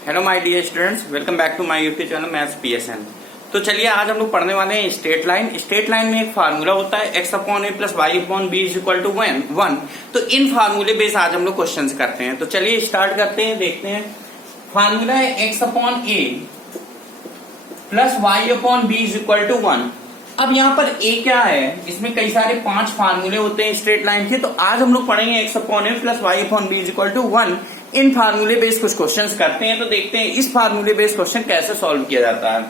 Hello my dear students, welcome back to my YouTube channel maths PSN. तो चलिए आज हम लोग पढ़ने वाले हैं स्ट्रेट लाइन। स्ट्रेट लाइन में एक फार्मूला होता है x upon a plus y upon b is equal to 1। तो इन फार्मूले बेस आज हम लोग क्वेश्चन करते हैं। तो चलिए स्टार्ट करते हैं, देखते हैं। फार्मूला है x upon a plus y upon b is equal to 1। अब यहाँ पर a क्या है, इसमें कई सारे 5 फार्मूले होते हैं स्ट्रेट लाइन के। तो आज हम लोग पढ़ेंगे x upon a plus y upon b is equal to 1। इन फार्मूले बेस्ड कुछ क्वेश्चंस करते हैं। तो देखते हैं इस फार्मूले बेस्ड क्वेश्चन कैसे सॉल्व किया जाता है।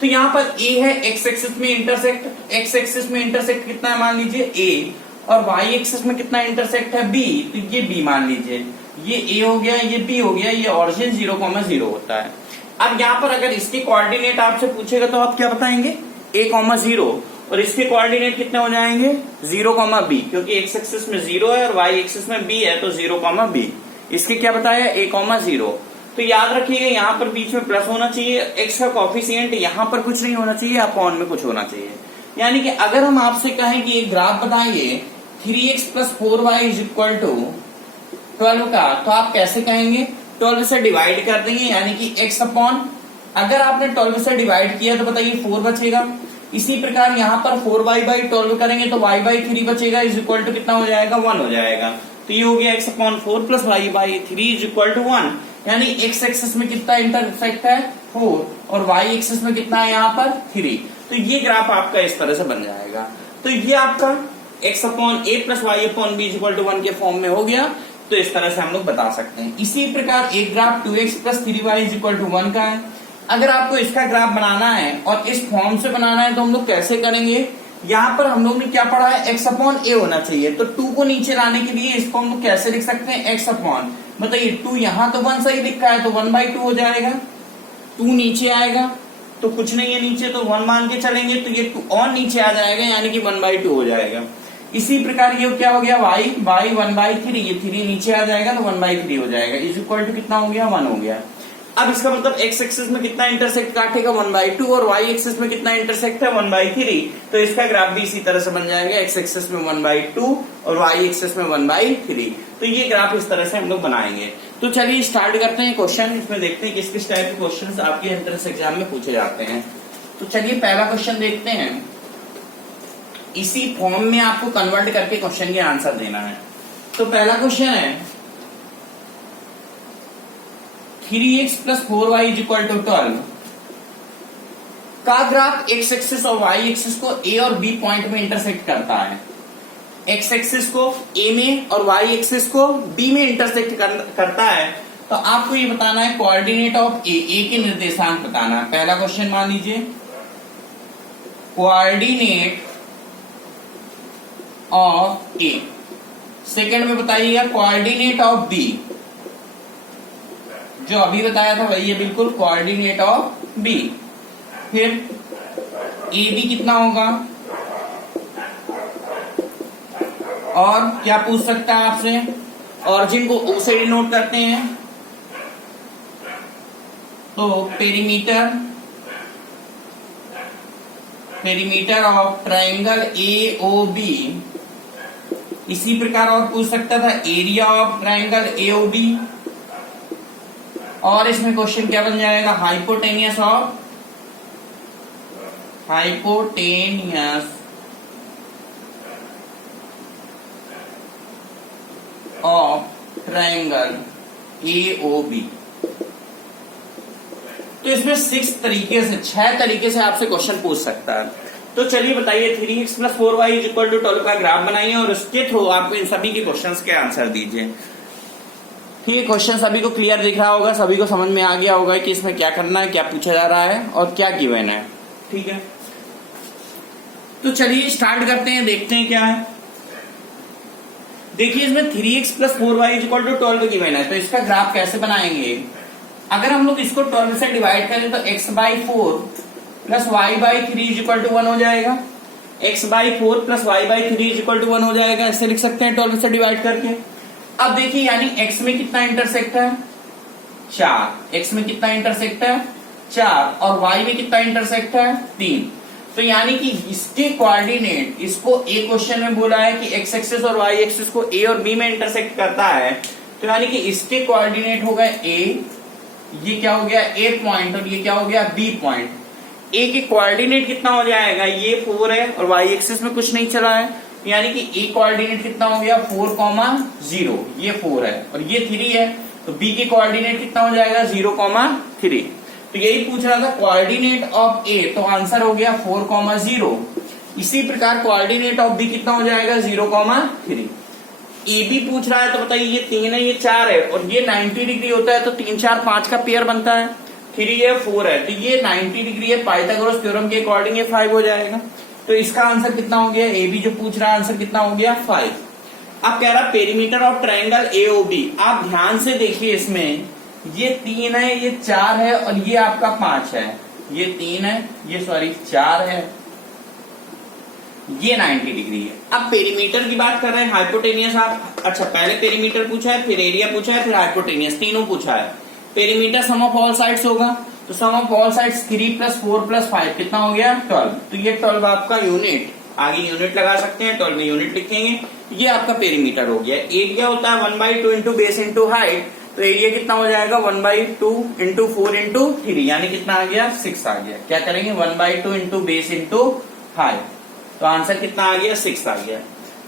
तो यहाँ पर a है, x एक्सिस में इंटरसेक्ट, x एक्सिस में इंटरसेक्ट कितना है मान लीजिए a, और y एक्सिस में कितना इंटरसेक्ट है b, तो ये b मान लीजिए, ये a हो गया, ये b हो गया, ये ऑरिजिन 0,0 होता है। अब यहाँ पर अगर इसके कोऑर्डिनेट आपसे पूछेगा तो आप क्या बताएंगे, a,0, और इसके कोऑर्डिनेट कितने हो जाएंगे 0,b, क्योंकि x एक्सिस में 0 है और y एक्सिस में b है, तो 0,b। इसके क्या बताया a,0। तो याद रखिएगा यहाँ पर बीच में प्लस होना चाहिए, x का कॉफिशिएंट यहाँ पर कुछ नहीं होना चाहिए, अपॉन में कुछ होना चाहिए। यानी कि अगर हम आपसे कहें कि एक ग्राफ बताइए 3x plus 4y is equal to 12 का, तो आप कैसे कहेंगे, 12 से डिवाइड कर देंगे, यानी कि x अपॉन, अगर आपने 12 से डिवाइड किया तो बताइए 4 बचेगा। इसी प्रकार यहाँ पर 4y/12 करेंगे तो y/3 बचेगा, इज इक्वल टू कितना हो जाएगा, 1 हो जाएगा। तो ये हो गया x upon 4 plus y/3 is equal to 1। यानी x एक्सिस में कितना इंटरसेक्ट है 4, और y एक्सिस में कितना है यहाँ पर 3। तो ये ग्राफ आपका इस तरह से बन जाएगा। तो ये आपका x upon a plus y upon b is equal to 1 के फॉर्म में हो गया। तो इस तरह से हम लोग बता सकते हैं। इसी प्रकार एक graph 2x plus 3y is equal to 1 का है। अगर आपको इसका ग्राफ बनाना है और इस फॉर्म से बनाना है तो हम लोग कैसे करेंगे, यहाँ पर हम लोग ने क्या पढ़ा है, x अपॉन a होना चाहिए। तो 2 को नीचे लाने के लिए इसको हम लोग कैसे लिख सकते हैं, x अपॉन, बताइए 2 यहाँ तो 1 सही लिखा है तो 1/2 हो जाएगा। 2 नीचे आएगा तो कुछ नहीं है नीचे, तो 1 मान के चलेंगे तो ये 2 और नीचे आ जाएगा, यानी कि 1/2 हो जाएगा। इसी प्रकार ये क्या हो गया, y 1/3, ये 3 नीचे आ जाएगा तो 1/3 हो जाएगा, इज इक्वल टू कितना हो गया, 1 हो गया। अब इसका मतलब x एक्सिस में कितना इंटरसेक्ट काटेगा 1/2, और y एक्सिस में कितना इंटरसेक्ट है 1/3। तो इसका ग्राफ भी इसी तरह से बन जाएगा, x एक्सिस में 1/2 और y एक्सिस में 1/3। तो ये ग्राफ इस तरह से हम लोग बनाएंगे। तो चलिए स्टार्ट करते हैं क्वेश्चन। इसमें देखते हैं किस किस टाइप के क्वेश्चन आपके एंट्रेंस एग्जाम में पूछे जाते हैं। तो चलिए पहला क्वेश्चन देखते हैं। इसी फॉर्म में आपको कन्वर्ट करके क्वेश्चन के आंसर देना है। तो पहला क्वेश्चन है 3x plus 4y is equal to 12 का ग्राफ x एक्सिस और y एक्सिस को a और b पॉइंट में इंटरसेक्ट करता है। x एक्सिस को a में और y एक्सिस को b में इंटरसेक्ट करता है। तो आपको ये बताना है कोऑर्डिनेट ऑफ a के निर्देशांक बताना है। पहला क्वेश्चन मान लीजिए कोऑर्डिनेट ऑफ a। सेकंड में बताइएगा कोऑर्डिनेट ऑफ b, जो अभी बताया था वही है बिल्कुल, कोऑर्डिनेट ऑफ बी। फिर ए बी कितना होगा, और क्या पूछ सकता है आपसे, ऑरिजिन को ओ से डिनोट करते हैं तो perimeter of triangle A O B. इसी प्रकार और पूछ सकता था area of triangle A O B, और इसमें क्वेश्चन क्या बन जाएगा, हाइपोटेनियस ऑफ ट्रायंगल AOB। तो इसमें 6 तरीके से आपसे क्वेश्चन पूछ सकता है। तो चलिए बताइए 3x plus 4y is equal to 12 का ग्राफ बनाइए और उसके थ्रू आपको इन सभी के क्वेश्चंस के आंसर दीजिए। ठीक है, क्वेश्चन सभी को क्लियर दिख रहा होगा, सभी को समझ में आ गया होगा कि इसमें क्या करना है, क्या पूछा जा रहा है और क्या गिवन है। ठीक है, तो चलिए स्टार्ट करते हैं, देखते हैं क्या है। देखिए इसमें 3x plus 4y is equal to 12 given है। तो इसका ग्राफ कैसे बनाएंगे, अगर हम लोग इसको 12 से डिवाइड करें तो x/4 plus y/3 is equal to 1 हो जाएगा। x/4 plus y/3 is equal to 1 हो जाएगा, ऐसे लिख सकते हैं 12 से डिवाइड करके। अब देखिए यानी x में कितना इंटरसेक्ट है 4, x में कितना इंटरसेक्ट है 4, और y में कितना इंटरसेक्ट है 3। तो यानी कि इसके कोऑर्डिनेट, इसको ए क्वेश्चन में बोला है कि x एक्सिस और y एक्सिस को a और b में इंटरसेक्ट करता है, तो यानी कि इसके कोऑर्डिनेट हो गए a, ये क्या हो गया A पॉइंट और ये क्या हो गया B पॉइंट। A के कोऑर्डिनेट कितना हो जाएगा, ये 4 है और y एक्सिस में कुछ नहीं चला है, यानी कि A कोऑर्डिनेट कितना हो गया 4,0, ये 4 है और ये 3 है, तो B के कोऑर्डिनेट कितना हो जाएगा 0,3। तो यही पूछ रहा था कोऑर्डिनेट ऑफ A, तो आंसर हो गया 4,0। इसी प्रकार कोऑर्डिनेट ऑफ B कितना हो जाएगा 0,3। ए बी पूछ रहा है तो बताइए ये 3 है ये 4 है और ये 90 डिग्री होता है, तो 3 4 5 का पेयर बनता है, 3 है 4 है, तो ये 90 डिग्री है, पाइथागोरस थ्योरम के अकॉर्डिंग ये 5 हो जाएगा। तो इसका आंसर कितना हो गया, ए बी जो पूछ रहा है आंसर कितना हो गया 5। अब कह रहा पेरीमीटर ऑफ ट्रायंगल AOB, आप ध्यान से देखिए इसमें ये 3 है ये 4 है और ये आपका 5 है, ये 3 है ये 4 है, ये 90 डिग्री है। अब पेरीमीटर की बात कर रहे हैं, हाइपोटेनियस आप, अच्छा पहले पेरीमीटर पूछा है, फिर एरिया पूछा है, फिर हाइपोटेनियस, तीनों पूछा है। Perimeter sum of all sides होगा, तो सम ऑफ ऑल साइड्स 3 + 4 + 5 कितना हो गया 12, तो ये 12 आपका यूनिट, आगे यूनिट लगा सकते हैं, 12 में यूनिट लिखेंगे, ये आपका पेरीमीटर हो गया। एरिया होता है 1/2 इंटू बेस इंटू हाइट, तो एरिया कितना हो जाएगा 1/2 इंटू 4 इंटू 3, यानी कितना आ गया 6 आ गया। क्या करेंगे 1/2 इंटू बेस इंटू हाइट, तो आंसर कितना आ गया 6 आ गया।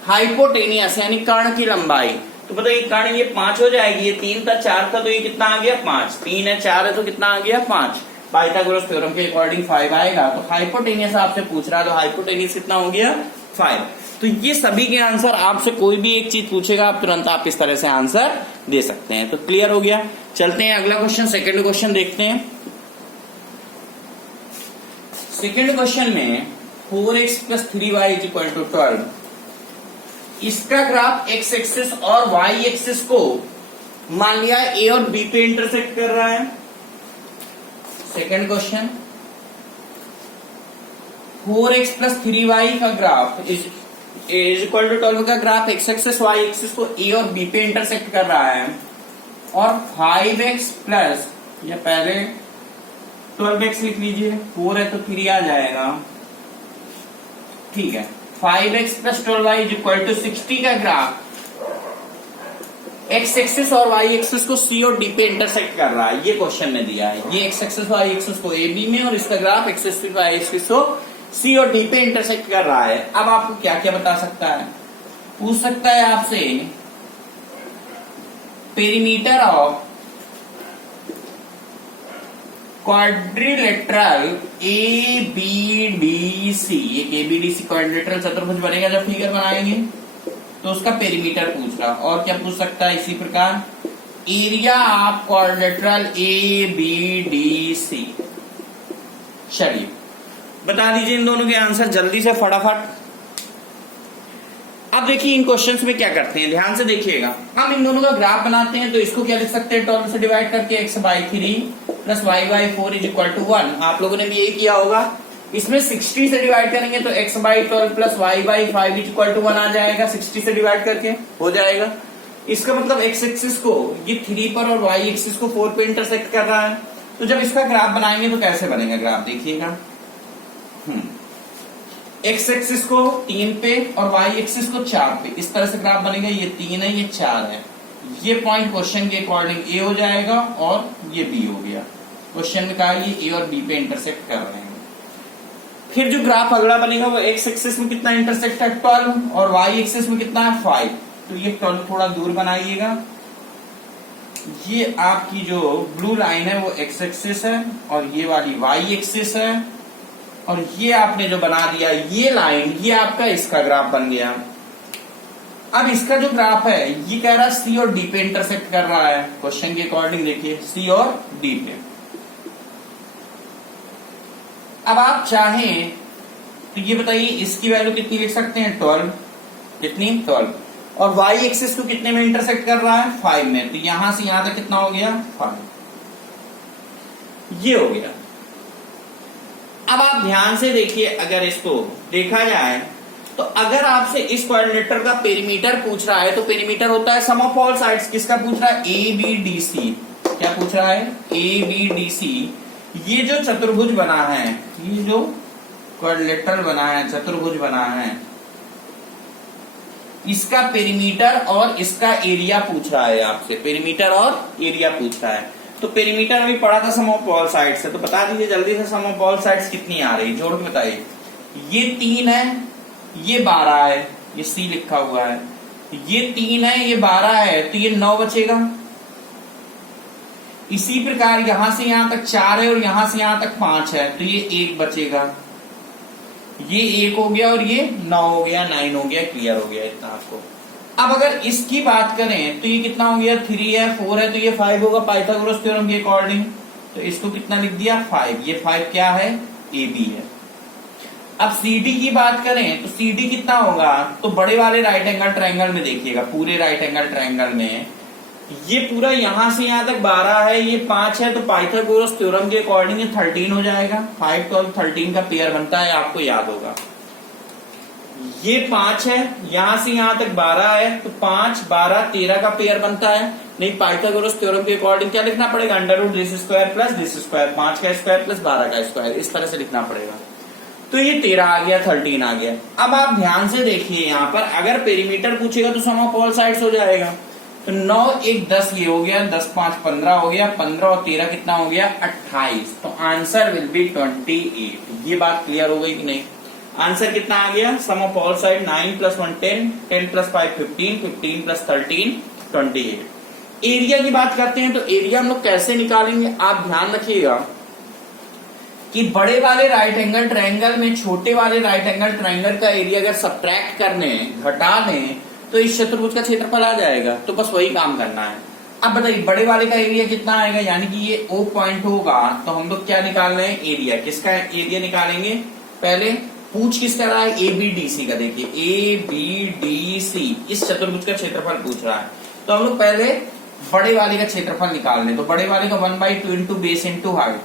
हाइपोटेनियस यानी कर्ण की लंबाई, तो बताइए कर्ण ये 5 हो जाएगी, ये 3 था 4 था, तो ये कितना आ गया 5, 3 है 4 है तो कितना आ गया 5, पाइथागोरस थ्योरम के अकॉर्डिंग 5 आएगा। तो हाइपोटेनियस आपसे पूछ रहा है, तो हाइपोटेनियस कितना हो गया 5। तो ये सभी के आंसर, आपसे कोई भी एक चीज पूछेगा आप तुरंत आप इस तरह से आंसर दे सकते हैं। तो क्लियर हो गया। चलते हैं अगला क्वेश्चन, सेकेंड क्वेश्चन देखते हैं। सेकेंड क्वेश्चन में 4x + 3y = 12, इसका ग्राफ x एक्सिस और y एक्सिस को मान लिया A और B पे इंटरसेक्ट कर रहा है। सेकेंड क्वेश्चन 4x + 3y का ग्राफ इज इक्वल टू 12 का graph x axis y axis को A और B पे इंटरसेक्ट कर रहा है, और 5x प्लस, या पहले 12x लिख लीजिए, 4 है तो 3 आ जाएगा, ठीक है। 5x + 12y = 60 का ग्राफ x एक्सिस और y एक्सिस को C और D पे इंटरसेक्ट कर रहा है, ये क्वेश्चन में दिया है। ये x एक्सिस y एक्सिस को A B में और इसका graph x axis y axis को C और D पे इंटरसेक्ट कर रहा है। अब आपको क्या क्या बता सकता है, पूछ सकता है आपसे पेरीमीटर ऑफ क्वाड्रिलेटरल ABDC, एक ABDC क्वाड्रिलेटरल चतुर्भुज बनेगा जब फिगर बनाएंगे, तो उसका पेरीमीटर पूछ रहा। और क्या पूछ सकता है इसी प्रकार, एरिया ऑफ क्वाड्रिलेटरल ABDC। चलिए बता दीजिए इन दोनों के आंसर जल्दी से फटाफट। अब देखिए इन क्वेश्चंस में क्या करते हैं, ध्यान से देखिएगा। हम इन दोनों का ग्राफ बनाते हैं, तो इसको क्या लिख सकते हैं 12 से डिवाइड करके, x/3 + y/4 = 1। आप लोगों ने भी यही किया होगा। इसमें 60 से डिवाइड करेंगे तो x/12 + y/5 = 1 आ जाएगा, 60 से डिवाइड करके हो जाएगा। इसका मतलब x एक्सिस को ये 3 पर और y एक्सिस को 4 पे इंटरसेक्ट कर रहा है। तो जब इसका ग्राफ बनाएंगे तो कैसे बनेगा ग्राफ, देखिएगा। x एक्सिस को 3 पे और y एक्सिस को 4 पे, इस तरह से ग्राफ बनेगा। ये 3 है ये 4 है, ये पॉइंट क्वेश्चन के अकॉर्डिंग A हो जाएगा और ये B हो गया। क्वेश्चन में कहा ये A और B पे इंटरसेक्ट कर रहे हैं। फिर जो ग्राफ अगला बनेगा वो x एक्सिस में कितना इंटरसेक्ट है 12 और y एक्सिस में कितना है 5, तो ये 12 थोड़ा दूर बनाइएगा। ये आपकी जो ब्लू लाइन है वो x एक्सिस है और ये वाली y एक्सिस है, और ये आपने जो बना दिया ये लाइन, ये आपका इसका ग्राफ बन गया। अब इसका जो ग्राफ है ये कह रहा है C और D पे इंटरसेक्ट कर रहा है। क्वेश्चन के अकॉर्डिंग देखिए C और D पे। अब आप चाहें तो ये बताइए इसकी वैल्यू कितनी लिख सकते हैं 12, कितनी 12, और y एक्सिस को कितने में इंटरसेक्ट कर रहा है 5 में, तो यहां से यहां तक कितना हो गया 5, ये हो गया। अब आप ध्यान से देखिए, अगर इसको देखा जाए तो अगर आपसे इस क्वाड्रिलेटरल का पेरीमीटर पूछ रहा है तो पेरीमीटर होता है सम ऑफ ऑल साइड्स। किसका पूछ रहा है ABDC, क्या पूछ रहा है ABDC। ये जो चतुर्भुज बना है, ये जो क्वाड्रिलेटरल बना है, चतुर्भुज बना है, इसका पेरीमीटर और इसका एरिया पूछ रहा है आपसे, पेरीमीटर और एरिया पूछ रहा है। तो पेरीमीटर अभी पढ़ा था सम ऑफ ऑल साइड्स से, तो बता दीजिए जल्दी से सम ऑफ ऑल साइड्स कितनी आ रही है, जोड़ के बताइए। ये 3 है, ये 12 है, ये सी लिखा हुआ है, ये 3 है, ये 12 है, तो ये 9 बचेगा। इसी प्रकार यहां से यहां तक 4 है और यहां से यहां तक 5 है, तो ये 1 बचेगा। ये 1 हो गया और ये 9 हो गया, 9 हो गया, क्लियर हो गया इतना आपको। अब अगर इसकी बात करें तो ये कितना हो गया, 3 है, 4 है, तो ये 5 होगा पाइथागोरस थ्योरम के अकॉर्डिंग। तो इसको कितना लिख दिया, 5। ये 5 क्या है, ए बी है। अब CD की बात करें तो CD कितना होगा, तो बड़े वाले राइट एंगल ट्रायंगल में देखिएगा, पूरे राइट एंगल ट्रायंगल में ये पूरा यहां से यहां तक 12 है, ये 5 है, तो पाइथागोरस थ्योरम के अकॉर्डिंग ये 13 हो जाएगा। 5, 12, 13 का पेयर बनता है, आपको याद होगा। ये 5 है, यहां से यहां तक 12 है, तो 5, 12, 13 का पेयर बनता है। नहीं, पाइथागोरस थ्योरम के अकॉर्डिंग क्या लिखना पड़ेगा, under root this square plus this square, 5 का स्क्वायर प्लस 12 का स्क्वायर, इस तरह से लिखना पड़ेगा। तो ये 13 आ गया, 13 आ गया। अब आप ध्यान से देखिए, यहाँ पर अगर पेरीमीटर पूछेगा तो सम ऑफ ऑल साइड्स हो जाएगा। तो 9, 1, 10 ये हो गया, 10, 5, 15 हो गया, 15 और 13 कितना हो गया, 28। तो आंसर विल बी 28। ये बात क्लियर हो गई कि नहीं। आंसर कितना आ गया, सम ऑफ ऑल साइड 9 + 1 10, 10 + 5 15, 15 + 13 28। एरिया की बात करते हैं तो एरिया हम लोग कैसे निकालेंगे, आप ध्यान रखिएगा कि बड़े वाले राइट एंगल ट्रायंगल में छोटे वाले राइट एंगल ट्रायंगल का एरिया अगर सब्ट्रैक्ट करने, घटा दें, तो इस चतुर्भुज का क्षेत्रफल आ जाएगा। तो बस वही काम करना है। अब बताइए बड़े वाले का एरिया कितना आएगा, यानी कि ये O पॉइंट होगा, तो हम लोग क्या निकाल रहे हैं, एरिया। किसका एरिया निकालेंगे, पहले पूछ किसका रहा है, ABDC का। देखिए ABDC इस चतुर्भुज का क्षेत्रफल पूछ रहा है, तो हम लोग पहले बड़े वाले का क्षेत्रफल निकाल लें। तो बड़े वाले का 1/2 into base into height,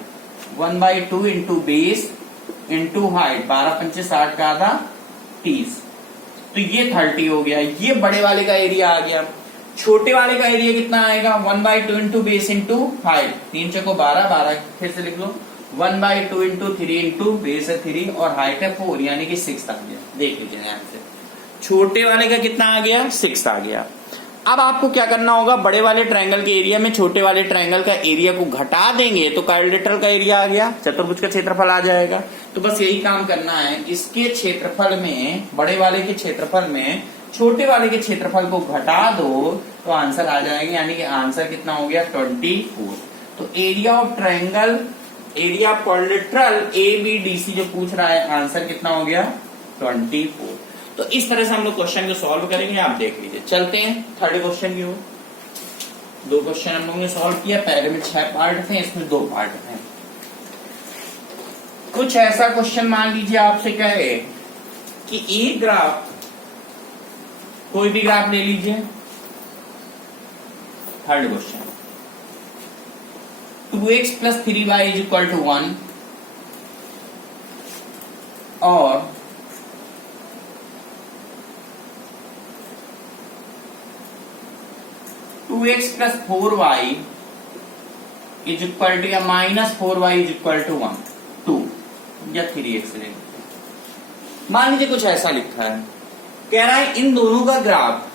1/2 into base into height, 12 पंचे 60 का आधा 30, तो ये 30 हो गया। ये बड़े वाले का एरिया आ गया। छोटे वाले का एरिया कितना आएगा, 1/2 इंटू बेस इंटू हाइट, 3 चको 12, 12 फिर से लिख लो, 1/2 इंटू 3 इंटू बेस है 3 और हाइट है 4, यानी कि 6 आ गया। देख लीजिए यहाँ से छोटे वाले का कितना आ गया, 6 आ गया। अब आपको क्या करना होगा, बड़े वाले ट्रायंगल के एरिया में छोटे वाले ट्रायंगल का एरिया को घटा देंगे तो क्वाड्रिलेटरल का एरिया आ गया, चतुर्भुज का क्षेत्रफल आ जाएगा। तो बस यही काम करना है, इसके क्षेत्रफल में, बड़े वाले के क्षेत्रफल में छोटे वाले के क्षेत्रफल को घटा दो तो आंसर आ जाएंगे, यानी कि आंसर कितना हो गया, 24। तो area of triangle, area of quadrilateral ABDC जो पूछ रहा है, आंसर कितना हो गया, 24। तो इस तरह से हम लोग क्वेश्चन को सॉल्व करेंगे, आप देख लीजिए। चलते हैं थर्ड क्वेश्चन की ओर। 2 क्वेश्चन हम लोगों ने सॉल्व किया, पहले में 6 पार्ट थे, इसमें 2 पार्ट हैं। कुछ ऐसा क्वेश्चन मान लीजिए आपसे कहे कि एक ग्राफ, कोई भी ग्राफ ले लीजिए। थर्ड क्वेश्चन, 2x + 3y = 1 और 2x + 4y = या -4y = 1, 2 या 3x ले। मान लीजिए कुछ ऐसा लिखा है, कह रहा है इन दोनों का ग्राफ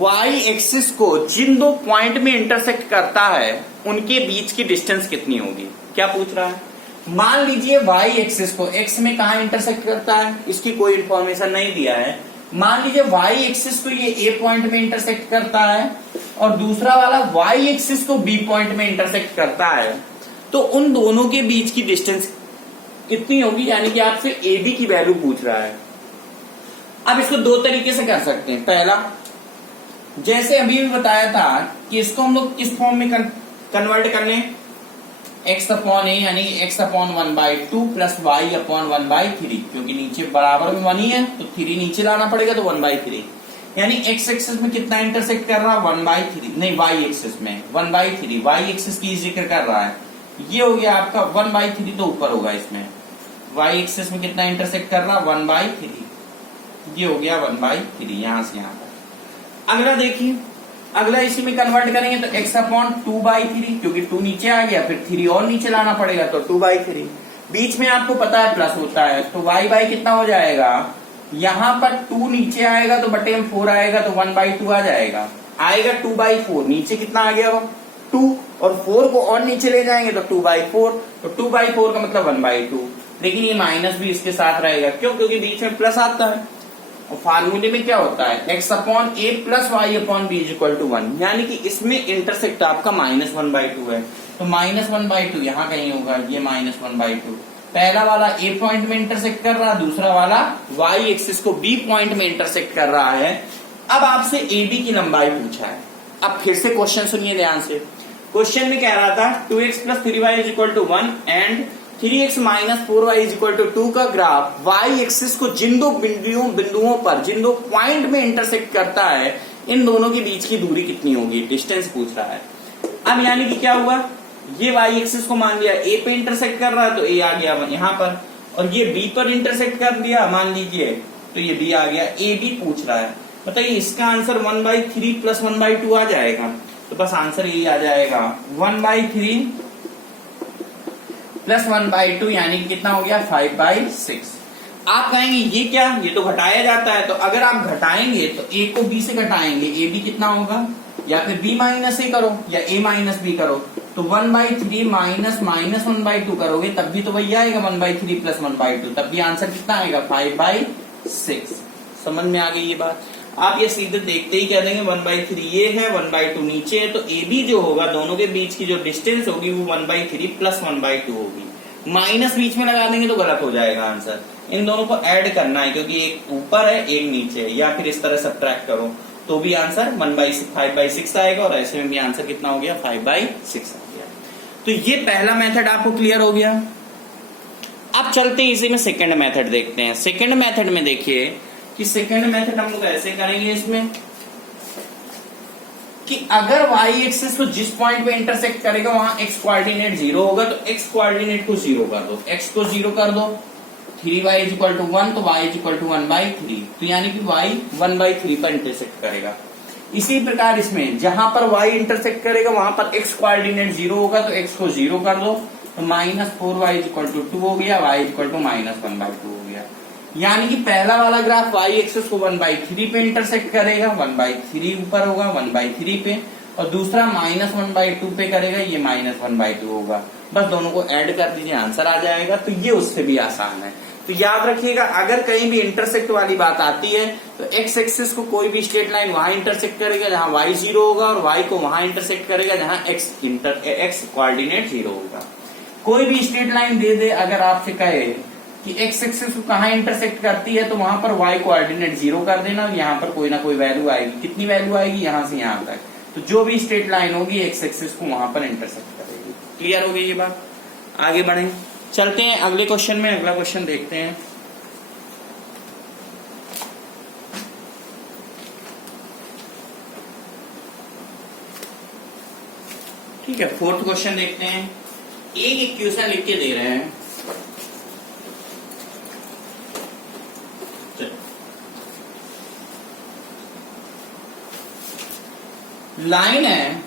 y एक्सिस को जिन 2 पॉइंट में इंटरसेक्ट करता है उनके बीच की डिस्टेंस कितनी होगी। क्या पूछ रहा है, मान लीजिए y एक्सिस को x में कहा इंटरसेक्ट करता है, इसकी कोई इंफॉर्मेशन नहीं दिया है। मान लीजिए y एक्सिस को ये A पॉइंट में इंटरसेक्ट करता है और दूसरा वाला y एक्सिस को B पॉइंट में इंटरसेक्ट करता है, तो उन दोनों के बीच की डिस्टेंस कितनी होगी, यानी कि आपसे AB की वैल्यू पूछ रहा है। अब इसको 2 तरीके से कर सकते हैं। पहला, जैसे अभी भी बताया था कि इसको हम लोग किस फॉर्म में कन्वर्ट करने, x/a यानी x/1/2 प्लस y/1/3, क्योंकि नीचे बराबर में 1 ही है तो 3 नीचे लाना पड़ेगा, तो 1/3, यानी x एक्सिस में कितना इंटरसेक्ट कर रहा है, 1/3, नहीं y एक्सिस में 1/3, y एक्सिस की जिक्र कर रहा है। ये हो गया आपका 1/3, तो ऊपर होगा इसमें, y एक्सिस में कितना इंटरसेक्ट कर रहा है, 1/3, ये हो गया 1/3 यहां से यहां पर। अगला देखिए, अगला इसी में कन्वर्ट करेंगे तो x/2/3, क्योंकि 2 नीचे आ गया, फिर 3 और नीचे लाना पड़ेगा, तो 2/3। बीच में आपको पता है प्लस होता है, तो y कितना हो जाएगा, यहां पर 2 नीचे आएगा तो बटे में 4 आएगा, तो 1/2 आ जाएगा, आएगा 2/4, नीचे कितना आ गया वो 2 और 4 को और नीचे ले जाएंगे तो 2/4, तो 2/4 का मतलब 1/2। लेकिन ये माइनस भी इसके साथ रहेगा, क्यों? क्योंकि बीच में प्लस आता है और फार्मूले में क्या होता है x/a प्लस y/b=1, यानी कि इसमें इंटरसेक्ट आपका -1/2 है, तो -1/2 यहाँ कहीं होगा, ये -1/2। पहला वाला a पॉइंट में इंटरसेक्ट कर रहा है, दूसरा वाला y एक्सिस को b पॉइंट में इंटरसेक्ट कर रहा है। अब आपसे AB की लंबाई पूछा है। अब फिर से क्वेश्चन सुनिए ध्यान से। क्वेश्चन में कह रहा था 2x + 3y = 1 and 3x - 4y = 2 का ग्राफ y एक्सिस को जिन दो बिंदुओं पर, जिन दो पॉइंट में इंटरसेक्ट करता है, इन दोनों के बीच की दूरी कितनी होगी, डिस्टेंस पूछ रहा है। अब यानी कि क्या हुआ, ये y एक्सिस को मान लिया a पे इंटरसेक्ट कर रहा है तो a आ गया यहाँ पर, और ये b पर इंटरसेक्ट कर दिया मान लीजिए तो ये b आ गया। AB पूछ रहा है, बताइए इसका आंसर 1/3 + 1/2 आ जाएगा, तो बस आंसर यही आ जाएगा 1/3 + 1/2, यानी कि कितना हो गया 5/6। आप कहेंगे ये क्या, ये तो घटाया जाता है, तो अगर आप घटाएंगे तो a को b से घटाएंगे, AB कितना होगा, या फिर b - a करो या a - b करो, तो 1/3 - -1/2 करोगे तब भी तो वही आएगा 1/3 + 1/2, तब भी आंसर कितना आएगा 5/6। समझ में आ गई ये बात? आप ये सीधे देखते ही कह देंगे 1/3 ये है, 1/2 नीचे है, तो AB जो होगा दोनों के बीच की जो डिस्टेंस होगी वो 1/3 + 1/2 होगी। माइनस बीच में लगा देंगे तो गलत हो जाएगा आंसर। इन दोनों को ऐड करना है, क्योंकि एक ऊपर है एक नीचे है, या फिर इस तरह सब्ट्रैक्ट करो तो भी आंसर 5/6 आएगा, और ऐसे में भी आंसर कितना हो गया 5/6 आ गया। तो ये पहला मेथड आपको क्लियर हो गया। अब चलते हैं इसी में सेकंड मेथड देखते हैं। सेकंड मेथड में देखिए कि सेकंड मेथड हम लोग ऐसे करेंगे इसमें कि अगर y एक्सिस को जिस पॉइंट पे इंटरसेक्ट करेगा वहां x कोऑर्डिनेट 0 होगा, तो x कोऑर्डिनेट को 0 कर दो, x को 0 कर दो, 3y = 1 तो y = 1/3, तो यानी कि y 1/3 पर इंटरसेक्ट करेगा। इसी प्रकार इसमें जहां पर y इंटरसेक्ट करेगा वहां पर x कोऑर्डिनेट 0 होगा, तो x को 0 कर दो, तो -4y = 2 हो गया, y = -1/2 हो गया। यानी कि पहला वाला ग्राफ y एक्सिस को 1/3 पे इंटरसेक्ट करेगा, 1/3 ऊपर होगा 1/3 पे, और दूसरा -1/2 पे करेगा, ये -1/2 होगा। बस दोनों को ऐड कर दीजिए आंसर आ जाएगा। तो ये उससे भी आसान है। तो याद रखिएगा अगर कहीं भी इंटरसेक्ट वाली बात आती है तो x एक्सिस को कोई भी स्ट्रेट लाइन वहां इंटरसेक्ट करेगा जहां y 0 होगा, और y को वहां इंटरसेक्ट करेगा जहां x कोऑर्डिनेट 0 होगा। कोई भी स्ट्रेट लाइन दे दे, अगर आपसे कहे कि x एक्सिस को कहां इंटरसेक्ट करती है तो वहां पर y कोऑर्डिनेट 0 कर देना, और यहाँ पर कोई ना कोई वैल्यू आएगी। कितनी वैल्यू आएगी, यहां से यहां तक, तो जो भी स्ट्रेट लाइन होगी x एक्सिस को वहां पर इंटरसेक्ट करेगी। क्लियर हो गई ये बात? आगे बढ़े, चलते हैं अगले क्वेश्चन में। अगला क्वेश्चन देखते हैं। ठीक है, फोर्थ क्वेश्चन देखते हैं। एक इक्वेशन लिख के दे रहे हैं, लाइन है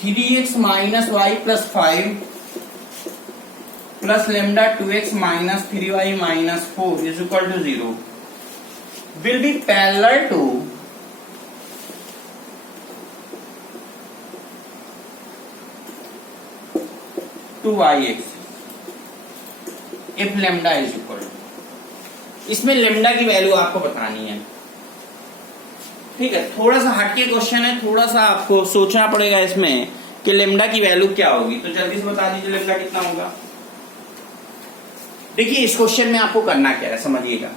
3x - y + 5 plus lambda 2x minus 3y minus 4 is equal to 0 will be parallel to y axis if lambda is equal to, इसमें lambda की वैल्यू आपको बतानी है। ठीक है, थोड़ा सा हटके क्वेश्चन है, थोड़ा सा आपको सोचना पड़ेगा इसमें कि लेमडा की वैल्यू क्या होगी। तो जल्दी से बता दीजिए लेमडा कितना होगा। देखिए इस क्वेश्चन में आपको करना क्या है समझिएगा।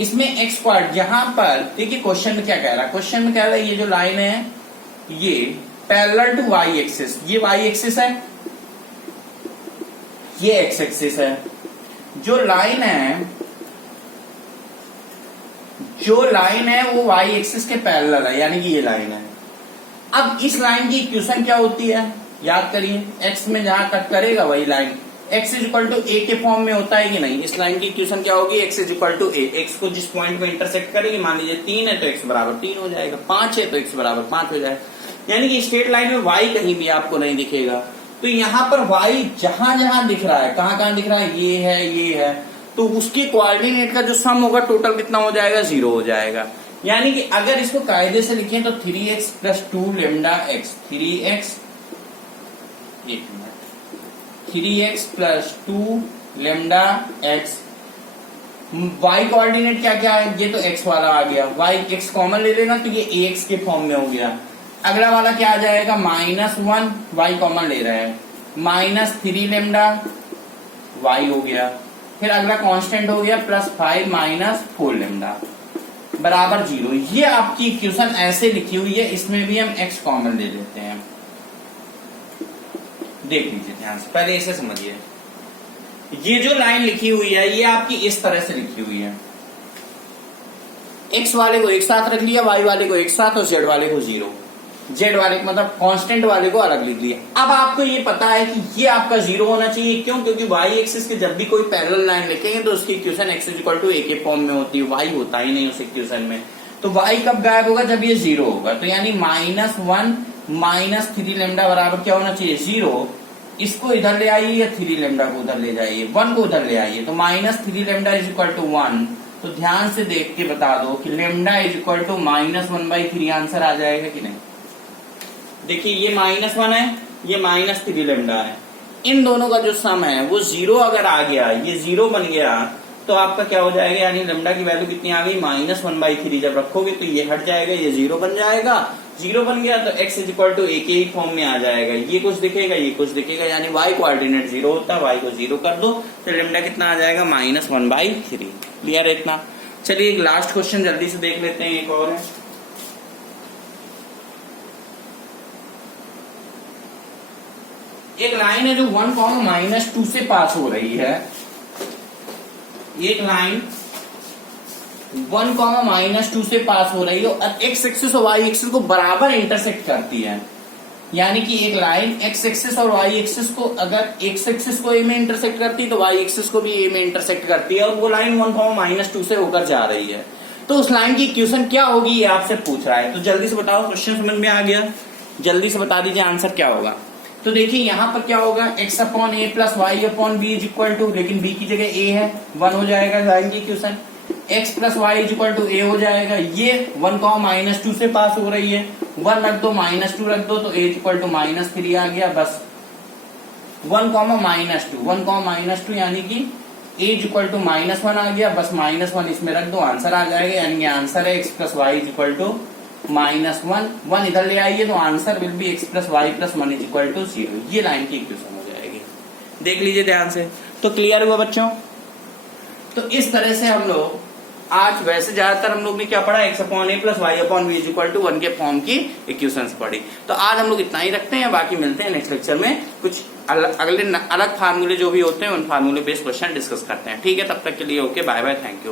इसमें एक्स क्वाड जहां पर, देखिए क्वेश्चन में क्या कह रहा है, क्वेश्चन में कह रहा है ये जो लाइन है ये पैरेलल टू वाई एक्सिस, ये वाई एक्सिस है, ये एक्स एक्सिस है। जो लाइन है वो वाई एक्सिस के पैरेलल है, यानी कि ये लाइन है। अब इस लाइन की इक्वेशन क्या होती है याद करिए, एक्स में जहां कट करेगा वही लाइन x = a के फॉर्म में होता है कि नहीं। इस लाइन की इक्वेशन क्या होगी, x = a। x को जिस पॉइंट में इंटरसेक्ट करेगी, मान लीजिए 3 है तो x = 3 हो जाएगा, 5 है तो x = 5 हो जाएगा। यानी कि स्ट्रेट लाइन में y कहीं भी आपको नहीं दिखेगा। तो यहाँ पर y जहां जहां दिख रहा है, कहां दिख रहा है, ये है, तो उसके कोऑर्डिनेट का जो सम होगा टोटल कितना हो जाएगा, 0 हो जाएगा। यानी कि अगर इसको कायदे से लिखें तो 3x plus 2 lambda x, 3x plus 2 lambda x. y coordinate क्या क्या है, ये तो x वाला आ गया, y x कॉमन ले लेना तो ये ax के फॉर्म में हो गया। अगला वाला क्या आ जाएगा, -1, y कॉमन ले रहा है, -3 लेमडा y हो गया। फिर अगला कांस्टेंट हो गया +5 -4 लेमडा बराबर 0। ये आपकी इक्वेशन ऐसे लिखी हुई है, इसमें भी हम x कॉमन ले लेते हैं। देख लीजिए ध्यान से, पहले इसे समझिए। ये जो लाइन लिखी हुई है ये आपकी इस तरह से लिखी हुई है, x वाले को एक साथ रख लिया, y वाले को एक साथ और z वाले को 0, z वाले को मतलब कांस्टेंट वाले को अलग लिख लिया। अब आपको ये पता है कि ये आपका 0 होना चाहिए, क्यों? क्योंकि y एक्सिस के जब भी कोई पैरेलल लाइन लिखेंगे तो उसकी इक्वेशन x = a के फॉर्म में होती है, y होता ही नहीं उस इक्वेशन में। तो y कब गायब होगा, जब ये 0 होगा। तो यानी -1 -3 लेमडा बराबर क्या होना चाहिए, 0। इसको इधर ले आइए या 3 लेमडा को उधर ले जाइए, 1 को उधर ले आइए, तो -3 लेमडा = 1। तो ध्यान से देख के बता दो कि लेमडा = -1/3 आंसर आ जाएगा कि नहीं। देखिए ये -1 है, ये -3 लेमडा है, इन दोनों का जो सम है वो 0 अगर आ गया, ये 0 बन गया तो आपका क्या हो जाएगा, यानी लेमडा की वैल्यू कितनी आ गई, -1/3। जब रखोगे तो ये हट जाएगा, ये 0 बन जाएगा। 0 बन गया तो x = a के ही फॉर्म में आ जाएगा, ये कुछ दिखेगा, ये कुछ दिखेगा, यानी y कोऑर्डिनेट 0 होता है, y को 0 कर दो तो लेमडा कितना आ जाएगा, -1/3। क्लियर है इतना। चलिए एक लास्ट क्वेश्चन जल्दी से देख लेते हैं, एक और है। एक लाइन है जो 1, -2 से पास हो रही है, एक लाइन 1, -2 से पास हो रही है और x एक्सिस और y एक्सिस को बराबर इंटरसेक्ट करती है। यानी कि एक लाइन x एक्सिस और y एक्सिस को, अगर x एक्सिस को a में इंटरसेक्ट करती है तो y एक्सिस को भी a में इंटरसेक्ट करती है, और वो लाइन 1, -2 से होकर जा रही है। तो उस लाइन की इक्वेशन क्या होगी ये आपसे पूछ रहा है। तो जल्दी से बताओ, क्वेश्चन समझ में आ गया, जल्दी से बता दीजिए आंसर क्या होगा। तो देखिए यहाँ पर क्या होगा, x/a + y/b = लेकिन b की जगह a है, 1 हो जाएगा लाइन की इक्वेशन। x + y = a हो जाएगा, ये 1, -2 से पास हो रही है, 1 रख दो, -2 रख दो तो a = -3 आ गया। बस 1, -2 यानी कि a = -1 आ गया, बस -1 इसमें रख दो, आंसर आ जाएगा। यानी आंसर है x + y = -1 इधर ले आइए तो answer will be x + y + 1 = 0। ये लाइन की इक्वेशन हो जाएगी, देख लीजिए ध्यान से। तो क्लियर हुआ बच्चों। तो इस तरह से हम लोग आज, वैसे ज्यादातर हम लोग ने क्या पढ़ा, x/a + y/b = 1 के फॉर्म की इक्वेशंस पढ़ी। तो आज हम लोग इतना ही रखते हैं, बाकी मिलते हैं नेक्स्ट लेक्चर में, कुछ अगले अलग फार्मूले जो भी होते हैं उन फार्मूले बेस्ड क्वेश्चन डिस्कस करते हैं। ठीक है, तब तक के लिए okay, bye bye, thank you.